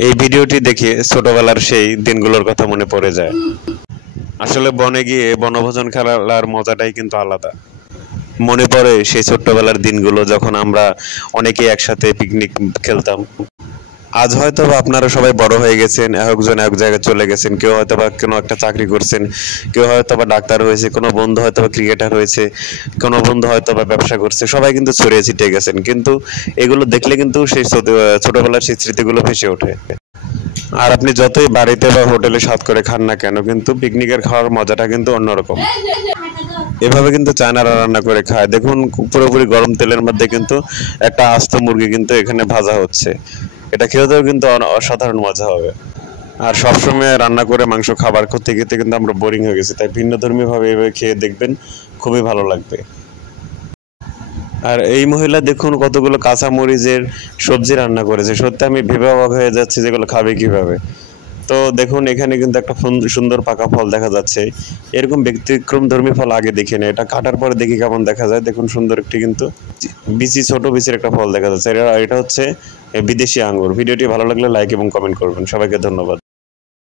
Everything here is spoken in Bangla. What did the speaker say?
এই ভিডিওটি দেখে ছোটবেলার সেই দিনগুলোর কথা মনে পড়ে যায়। আসলে বনে গিয়ে বনভোজন খেলার মজাটাই কিন্তু আলাদা। মনে পড়ে সেই ছোট্টবেলার দিনগুলো যখন আমরা অনেকেই একসাথে পিকনিক খেলতাম। আজ হয়তো বা আপনারা সবাই বড় হয়ে গেছেন, একজন এক জায়গায় চলে গেছেন, কেউ হয়তো বা কোনো একটা চাকরি করছেন, কেউ হয়তো বা ডাক্তার হয়েছে, কোনো বন্ধু হয়তো বা ক্রিকেটার হয়েছে, কোনো বন্ধু হয়তো বা ব্যবসা করছে, সবাই কিন্তু ছড়িয়ে ছিটিয়ে গেছেন। কিন্তু এগুলো দেখলে কিন্তু সেই ছোটবেলার সেই স্মৃতিগুলো ভেসে ওঠে। আর আপনি যতই বাড়িতে বা হোটেলে স্বাদ করে খান না কেন, কিন্তু পিকনিকের খাওয়ার মজাটা কিন্তু অন্যরকম। এভাবে কিন্তু চায়নারা রান্না করে খায়। দেখুন, পুরোপুরি গরম তেলের মধ্যে কিন্তু একটা আস্ত মুরগি কিন্তু এখানে ভাজা হচ্ছে। এটা খেতেও কিন্তু অসাধারণ মজা হবে। আর সবসময় রান্না করে মাংস খাবার করতে খেতে কিন্তু আমরা বোরিং হয়ে গেছি, তাই ভিন্নধর্মী ভাবে এভাবে খেয়ে দেখবেন, খুবই ভালো লাগবে। আর এই মহিলা দেখুন কতগুলো কাঁচা মরিচের সবজি রান্না করেছে, সত্যি আমি ভেবে অবাক হয়ে যাচ্ছি যেগুলো খাবে কিভাবে। তো দেখুন, এখানে কিন্তু একটা সুন্দর পাকা ফল দেখা যাচ্ছে। এরকম ব্যতিক্রম ধর্মী ফল আগে দেখি না, এটা কাটার পরে দেখি কেমন দেখা যায়। দেখুন, সুন্দর একটি কিন্তু ছোট বিচির একটা ফল দেখা যাচ্ছে। এটা হচ্ছে বিদেশি আঙ্গুর। ভিডিওটি ভালো লাগলে লাইক এবং কমেন্ট করবেন। সবাইকে ধন্যবাদ।